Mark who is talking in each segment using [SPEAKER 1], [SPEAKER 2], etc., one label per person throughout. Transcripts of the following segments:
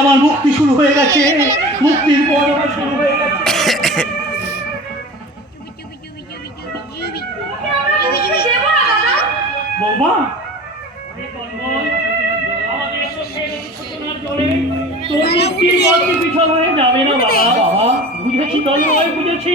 [SPEAKER 1] আমার মুক্তি শুরু হয়ে গেছে। মুক্তির পর আমার শুরু হয়ে গেছে। মুক্তি হয়ে যাবে বাবা। বুঝেছি তন্ময় বুঝেছি।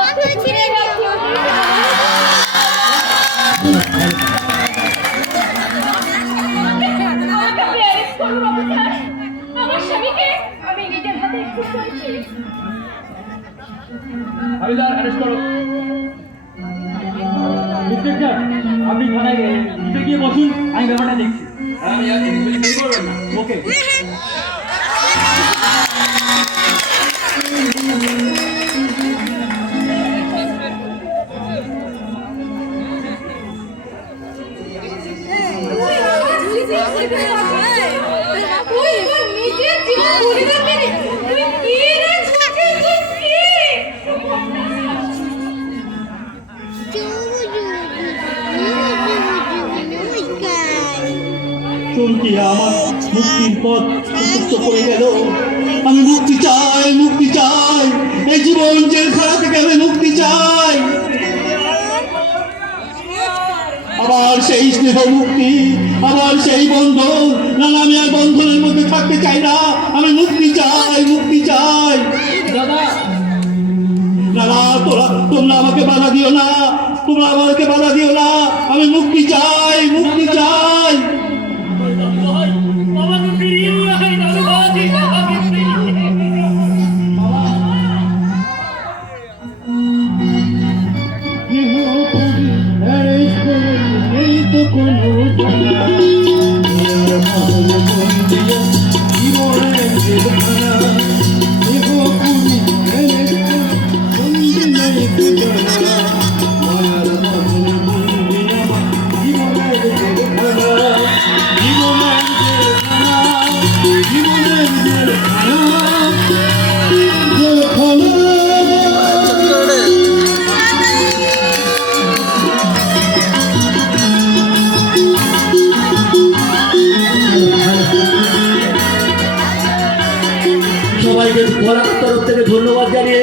[SPEAKER 2] আমার তো ছেড়ে রাখতে হবে আমাকে আপনি arrest করুন, অফিসার। আমার স্বামীকে আমি নিজের হাতে একটু করেছি
[SPEAKER 1] হাবিলদার অ্যারেস্ট করো ইন্সপেক্টর আপনি থানায় গিয়ে বসুন আমি ব্যাপারটা দেখছি
[SPEAKER 3] আমি
[SPEAKER 1] ওকে চমকি আমার মুক্তির পথ উন্মুক্ত করে গেল? আমি মুক্তি চাই মুক্তি চাই। এই জীবন জেলখানা থেকে আমি মুক্তি চাই। আবার সেই স্নেহ মুক্তি, আবার সেই বন্ধন। না আমি আর বন্ধনের মধ্যে থাকতে চাই না। আমি মুক্তি চাই মুক্তি চাই।
[SPEAKER 3] দাদা
[SPEAKER 1] না তোরা, তোমরা আমাকে বাধা দিও না। তোমরা আমাকে বাধা দিও না। আমি মুক্তি চাই মুক্তি চাই। Thank you. সবাইকে বলার তরফ থেকে ধন্যবাদ জানিয়ে